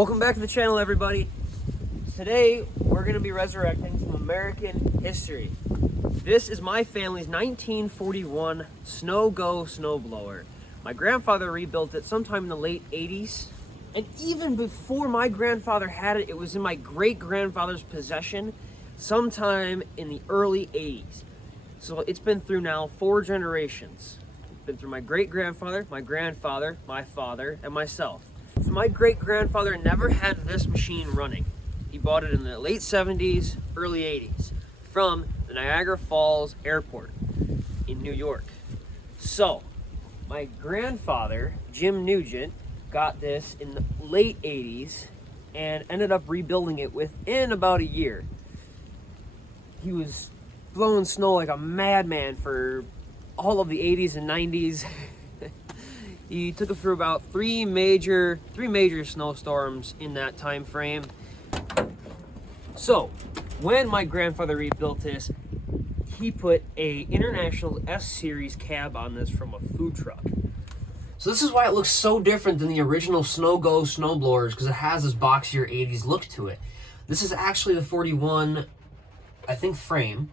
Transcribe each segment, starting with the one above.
Welcome back to the channel, everybody. Today we're going to be resurrecting some American history. This is my family's 1941 snowblower. My grandfather rebuilt it sometime in the late 80s, and even before my grandfather had it, it was in my great-grandfather's possession sometime in the early 80s. So it's been through now 4 generations. It's been through my great-grandfather, my grandfather, my father, and myself. So my great-grandfather never had this machine running. He bought it in the late 70s, early 80s from the Niagara Falls Airport in New York. So my grandfather, Jim Nugent, got this in the late 80s and ended up rebuilding it within about a year. He was blowing snow like a madman for all of the 80s and 90s. He took it through about three major snowstorms in that time frame. So, when my grandfather rebuilt this, he put a International S-Series cab on this from a food truck. So this is why it looks so different than the original snowblowers, because it has this boxier 80s look to it. This is actually the 41, I think, frame,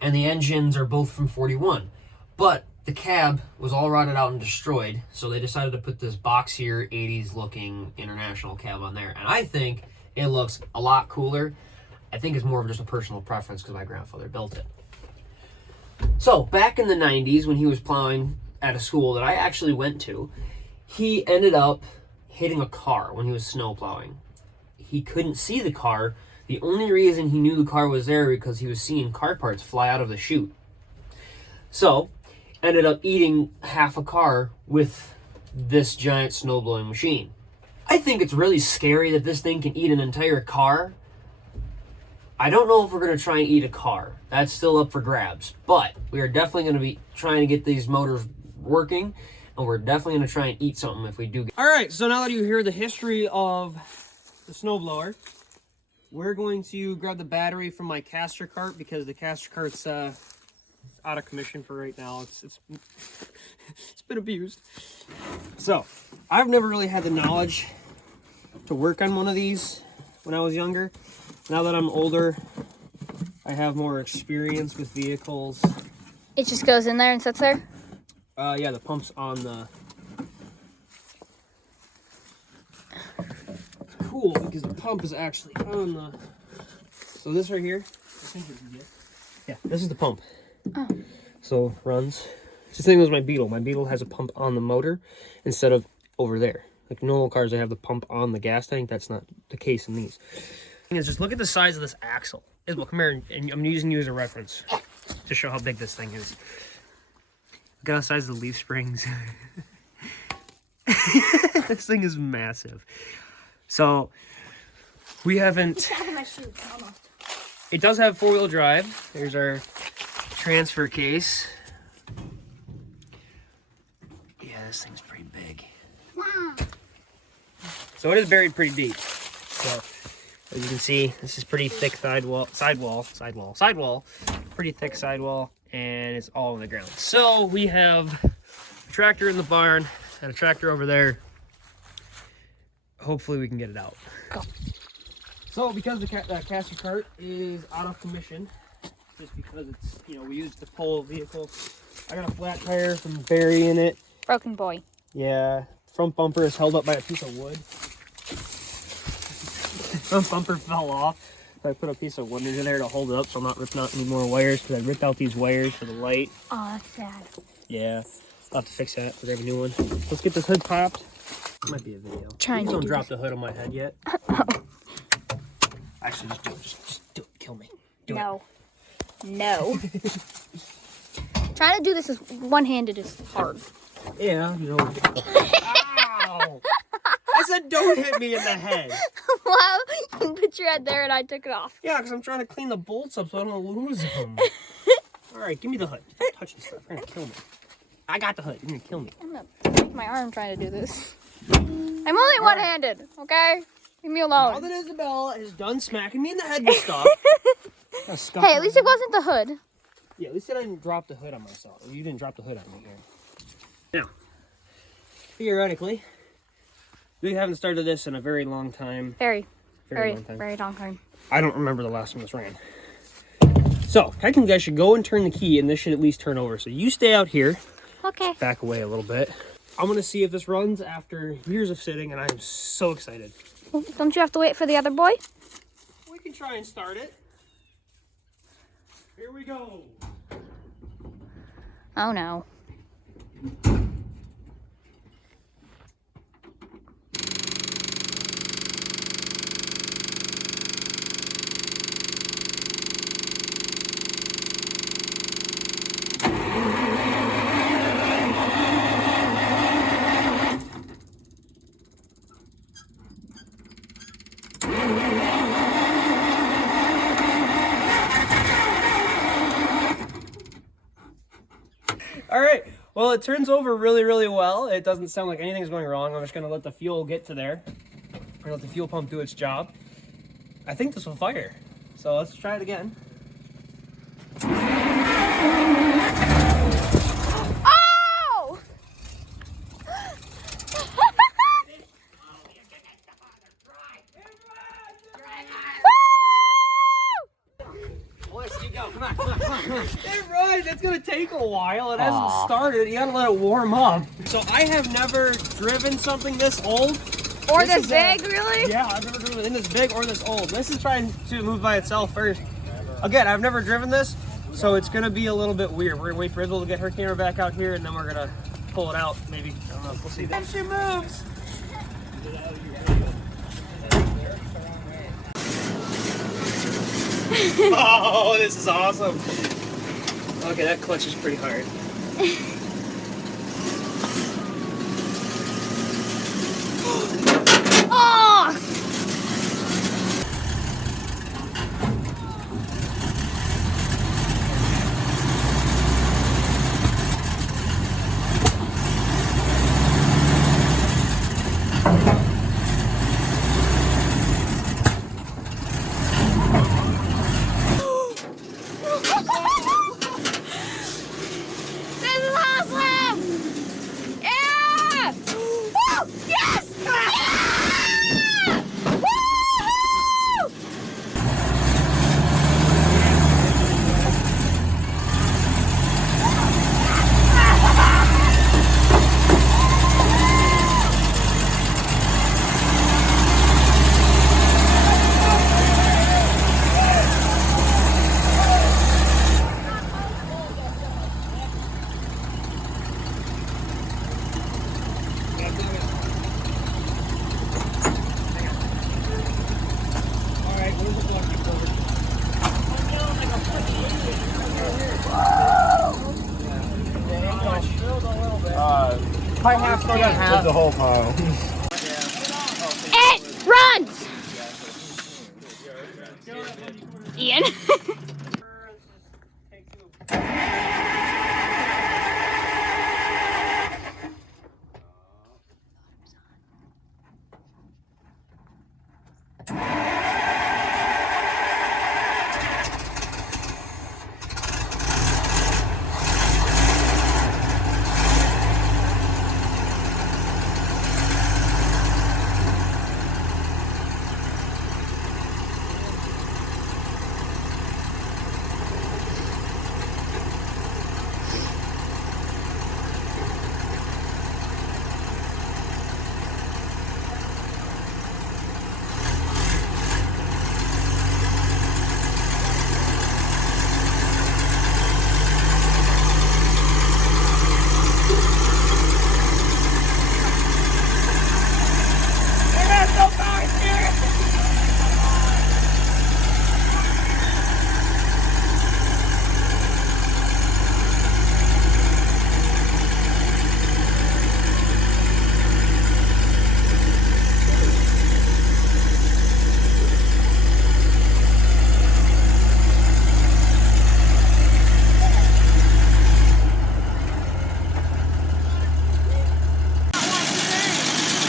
and the engines are both from 41. But the cab was all rotted out and destroyed, so they decided to put this boxier 80s looking International cab on there. And I think it looks a lot cooler. I think it's more of just a personal preference because my grandfather built it. So back in the 90s, when he was plowing at a school that I actually went to, he ended up hitting a car when he was snow plowing. He couldn't see the car. The only reason he knew the car was there because he was seeing car parts fly out of the chute. So ended up eating half a car with this giant snowblowing machine. I think it's really scary that this thing can eat an entire car. I don't know if we're going to try and eat a car. That's still up for grabs. But we are definitely going to be trying to get these motors working, and we're definitely going to try and eat something if we do. Alright, so now that you hear the history of the snowblower, we're going to grab the battery from my caster cart because the caster cart's out of commission for right now. It's been abused. So I've never really had the knowledge to work on one of these when I was younger. Now that I'm older, I have more experience with vehicles. It just goes in there and sits there? Yeah, the pump's on the... It's cool because the pump is actually on the... So this right here, yeah, this is the pump. Oh. So runs. It's the same as my Beetle. My Beetle has a pump on the motor instead of over there. Like normal cars, they have the pump on the gas tank. That's not the case in these. Is just look at the size of this axle. Isabel, come here, and I'm using you as a reference to show how big this thing is. Look at the size of the leaf springs. This thing is massive. So we haven't. It does have 4-wheel drive. There's our transfer case. Yeah, this thing's pretty big. So it is buried pretty deep. So as you can see, this is pretty thick sidewall, pretty thick sidewall, and it's all on the ground. So we have a tractor in the barn and a tractor over there. Hopefully we can get it out. Go. So because the caster cart is out of commission, just because it's, we use the pull vehicle, I got a flat tire from Barry in it. Broken boy. Yeah, front bumper is held up by a piece of wood. Front bumper fell off, so I put a piece of wood in there to hold it up so I'm not ripping out any more wires, because I ripped out these wires for the light. Oh, that's sad. Yeah, I'll have to fix that, grab a new one. Let's get this hood popped. Might be a video. Trying Please to don't do drop this. the hood on my head yet. Actually, just do it. Just do it. Kill me. Do No. No. Trying to do this one-handed is hard. Yeah, Ow! I said don't hit me in the head. Wow, you put your head there and I took it off. Yeah, because I'm trying to clean the bolts up so I don't lose them. Alright, give me the hood. Don't touch this stuff. You're going to kill me. I got the hood. You're going to kill me. I'm going to break my arm trying to do this. I'm only one-handed, okay? Leave me alone. Now that Isabella is done smacking me in the head with stuff. Hey, at least it wasn't the hood. Yeah, at least I didn't drop the hood on myself. You didn't drop the hood on me here. Now, theoretically, We haven't started this in a very long time. Very long time. long time. I don't remember the last time this ran. So, I think I should go and turn the key, and this should at least turn over. So you stay out here. Okay. Back away a little bit. I'm going to see if this runs after years of sitting, and I'm so excited. Well, don't you have to wait for the other boy? We can try and start it. Here we go. Oh no. All right. Well, it turns over really, really well. It doesn't sound like anything's going wrong. I'm just going to let the fuel get to there. We're going to let the fuel pump do its job. I think this will fire. So let's try it again. Oh! It runs. It's going to take a while. It hasn't started. You got to let it warm up. So I have never driven something this old. Or this big, really? Yeah, I've never driven anything this big or this old. This is trying to move by itself first. Again, I've never driven this, so it's going to be a little bit weird. We're going to wait for Isabel to get her camera back out here, and then we're going to pull it out, maybe. I don't know. We'll see. Then she moves. Oh, this is awesome. Okay, that clutch is pretty hard. Oh! This is awesome! Yeah! Woo! Yes! Yeah! Woo! Probably half start on half. The whole pile. It runs! Ian.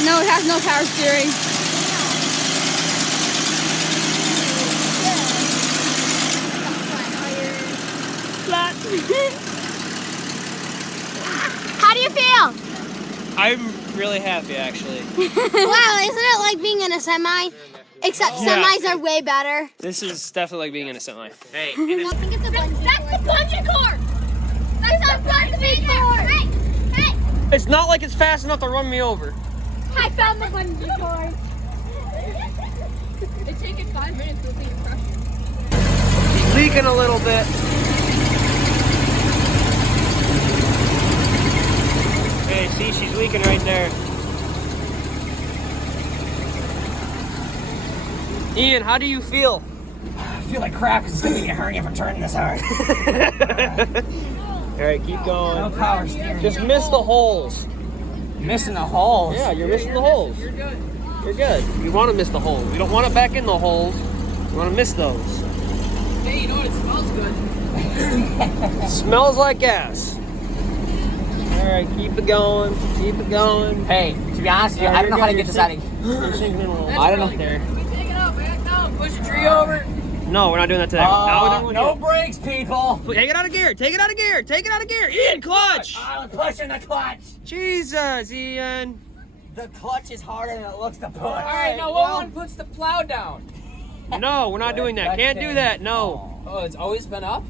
No, it has no power steering. Flat. How do you feel? I'm really happy, actually. Wow, isn't it like being in a semi? Except semis are way better. This is definitely like being in a semi. Hey, I think it's a bungee That's the bungee cord. That's the bungee cord. Hey, it's not like it's fast enough to run me over. I found the bungee cord. It's taking 5 minutes to think pressure. She's leaking a little bit. Hey, see, she's leaking right there. Ian, how do you feel? I feel like crap because it's going to be a hernia for turning this hard. All right, keep going. No power steering. Just miss the holes. Missing the holes. Yeah, you're missing the holes. You're good. You're good. You want to miss the holes. You don't want it back in the holes. You want to miss those. Hey, you know what? It smells good. Smells like gas. All right, keep it going. Keep it going. Hey, to be honest with you, I don't know how to get this out of here. You're sinking in a little. I don't know. There. Take it out, back down. Push the tree over. No, we're not doing that today. Now we're doing No brakes, people. Take it out of gear. Take it out of gear. Take it out of gear. Ian, clutch. I'm pushing the clutch. Jesus, Ian. The clutch is harder than it looks to push. All right, now what one puts the plow down? No, we're not doing that. Can't do that. No. Oh, it's always been up?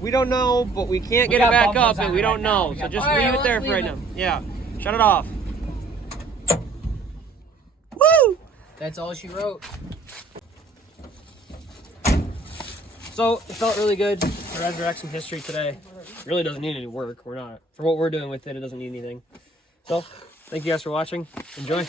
We don't know, but we can't We get it got back bumpers up, on and it we right don't now. know. We So got just bumpers. leave it All there right, for right let's now. leave Yeah. Shut it off. Woo! That's all she wrote. So it felt really good to resurrect some history today. It really doesn't need any work. We're not. For what we're doing with it, it doesn't need anything. So thank you guys for watching. Enjoy.